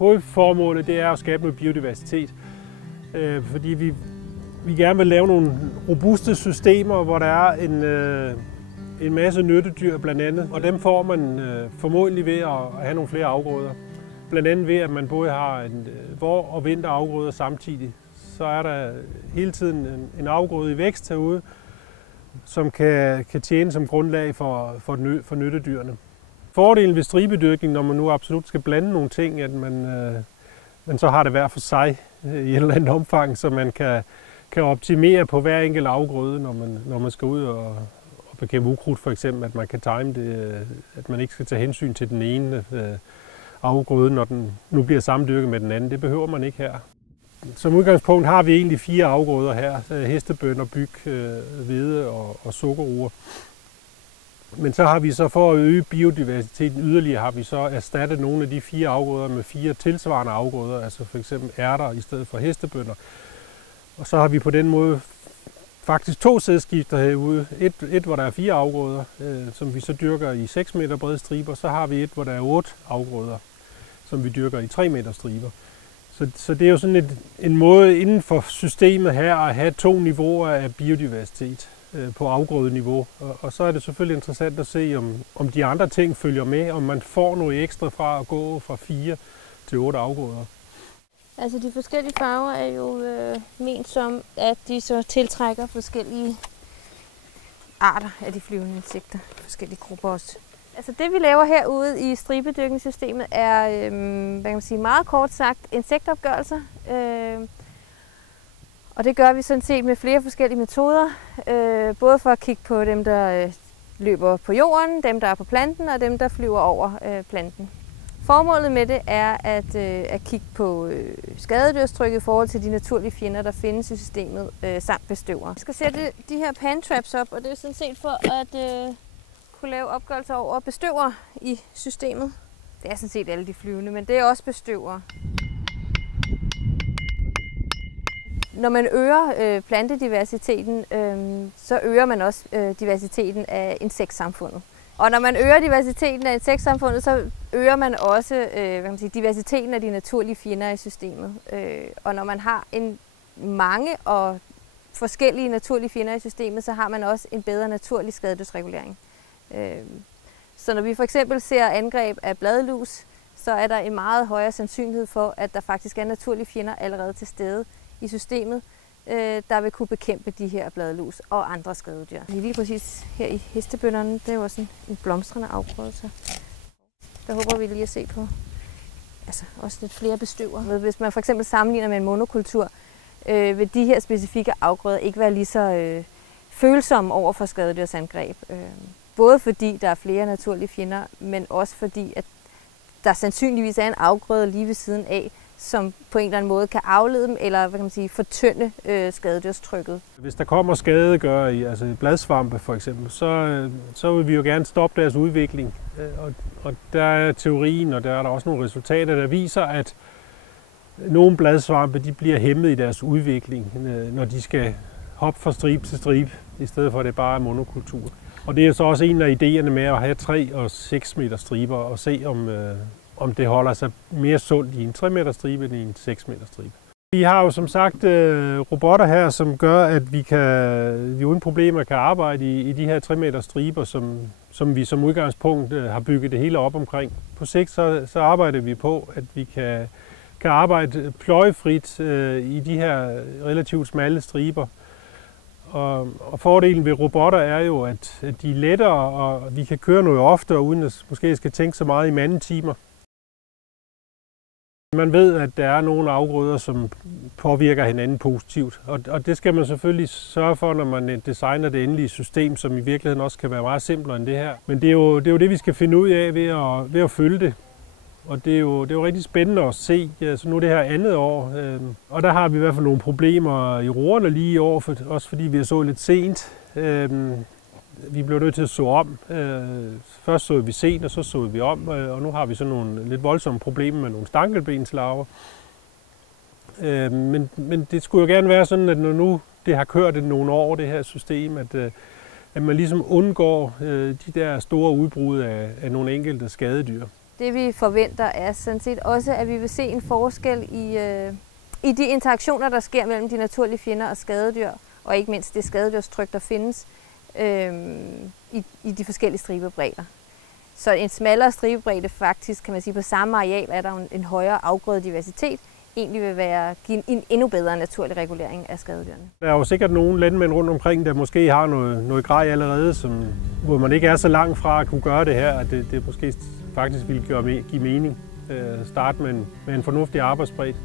Hovedformålet det er at skabe noget biodiversitet, fordi vi gerne vil lave nogle robuste systemer, hvor der er en masse nyttedyr blandt andet, og dem får man formodentlig ved at have nogle flere afgrøder. Blandt andet ved, at man både har en vår- og vinterafgrøder samtidig. Så er der hele tiden en afgrøde i vækst herude, som kan tjene som grundlag for nyttedyrene. Fordelen ved stribedyrkning, når man nu absolut skal blande nogle ting, at man så har det hver for sig i et eller andet omfang, så man kan optimere på hver enkelt afgrøde, når man skal ud og bekæmpe ukrudt for eksempel, at man kan time det, at man ikke skal tage hensyn til den ene afgrøde, når den nu bliver samdyrket med den anden. Det behøver man ikke her. Som udgangspunkt har vi egentlig 4 afgrøder her. Hestebønner, byg, hvede og sukkerroer. Men så har vi så for at øge biodiversiteten yderligere, har vi så erstattet nogle af de 4 afgrøder med 4 tilsvarende afgrøder, altså for eksempel ærter i stedet for hestebønner. Og så har vi på den måde faktisk 2 sædskifter herude. Et hvor der er 4 afgrøder, som vi så dyrker i 6 meter brede striber. Så har vi et, hvor der er 8 afgrøder, som vi dyrker i 3 meter striber. Så det er jo sådan en måde inden for systemet her at have 2 niveauer af biodiversitet på afgrødeniveau. Og så er det selvfølgelig interessant at se, om de andre ting følger med, om man får noget ekstra fra at gå fra 4 til 8 afgrøder. Altså de forskellige farver er jo ment som, at de så tiltrækker forskellige arter af de flyvende insekter, forskellige grupper også. Altså det vi laver herude i stribedyrkningssystemet er, hvad kan man sige, meget kort sagt insektopgørelser. Og det gør vi sådan set med flere forskellige metoder, både for at kigge på dem, der løber på jorden, dem, der er på planten og dem, der flyver over planten. Formålet med det er at kigge på skadedyrstrykket i forhold til de naturlige fjender, der findes i systemet, samt bestøvere. Jeg skal sætte de her pan-traps op, og det er sådan set for at kunne lave opgørelser over bestøvere i systemet. Det er sådan set alle de flyvende, men det er også bestøvere. Når man øger plantediversiteten, så øger man også diversiteten af insektsamfundet. Og når man øger diversiteten af insektsamfundet, så øger man også diversiteten af de naturlige fjender i systemet. Og når man har mange og forskellige naturlige fjender i systemet, så har man også en bedre naturlig skadedyrsregulering. Så når vi for eksempel ser angreb af bladlus, så er der en meget højere sandsynlighed for, at der faktisk er naturlige fjender allerede til stede i systemet, der vil kunne bekæmpe de her bladlus og andre skadedyr. Lige præcis her i hestebønnerne, det er jo også en blomstrende afgrøde, så der håber vi lige at se på også lidt flere bestøvere. Hvis man for eksempel sammenligner med en monokultur, vil de her specifikke afgrøder ikke være lige så følsomme over for skadedyrsangreb. Både fordi der er flere naturlige fjender, men også fordi at der sandsynligvis er en afgrøde lige ved siden af, som på en eller anden måde kan aflede dem, eller hvad kan man sige, fortynde skadedyrstrykket. Hvis der kommer skadegør i bladsvampe for eksempel, så vil vi jo gerne stoppe deres udvikling. Og der er teorien, og der er der også nogle resultater, der viser, at nogle bladsvampe de bliver hæmmet i deres udvikling, når de skal hoppe fra stribe til stribe, i stedet for at det bare er monokultur. Og det er så også en af idéerne med at have 3 og 6 meter striber og se om det holder sig mere sundt i en 3 meter stribe end i en 6 meter stribe. Vi har jo som sagt robotter her, som gør, at vi uden problemer kan arbejde i de her 3 meter striber, som vi som udgangspunkt har bygget det hele op omkring. På sigt så arbejder vi på, at vi kan arbejde pløjefrit i de her relativt smalle striber. Og fordelen ved robotter er jo, at de er lettere, og vi kan køre noget oftere, uden at måske skal tænke så meget i mandetimer. Man ved, at der er nogle afgrøder, som påvirker hinanden positivt, og det skal man selvfølgelig sørge for, når man designer det endelige system, som i virkeligheden også kan være meget simplere end det her. Men det er jo det, vi skal finde ud af ved at følge det. Og det er jo rigtig spændende at se. Altså nu er det her andet år, og der har vi i hvert fald nogle problemer i roerne lige i år, også fordi vi er så lidt sent. Vi blev nødt til at så om. Først så vi sent, og så så vi om, og nu har vi sådan nogle lidt voldsomme problemer med nogle stankelbenslarver. Men det skulle jo gerne være sådan, at når nu det har kørt nogle år, det her system, at man ligesom undgår de der store udbrud af nogle enkelte skadedyr. Det vi forventer er sådan set også, at vi vil se en forskel i de interaktioner, der sker mellem de naturlige fjender og skadedyr, og ikke mindst det skadedyrstryk, der findes i de forskellige stribebredder. Så en smallere stribebredde faktisk, kan man sige, på samme areal er der en højere afgrødediversitet, egentlig vil give en endnu bedre naturlig regulering af skadedyrene. Der er jo sikkert nogle landmænd rundt omkring, der måske har noget grej allerede, hvor man ikke er så langt fra at kunne gøre det her, at det måske faktisk ville give mening. Starte med en fornuftig arbejdsbredde.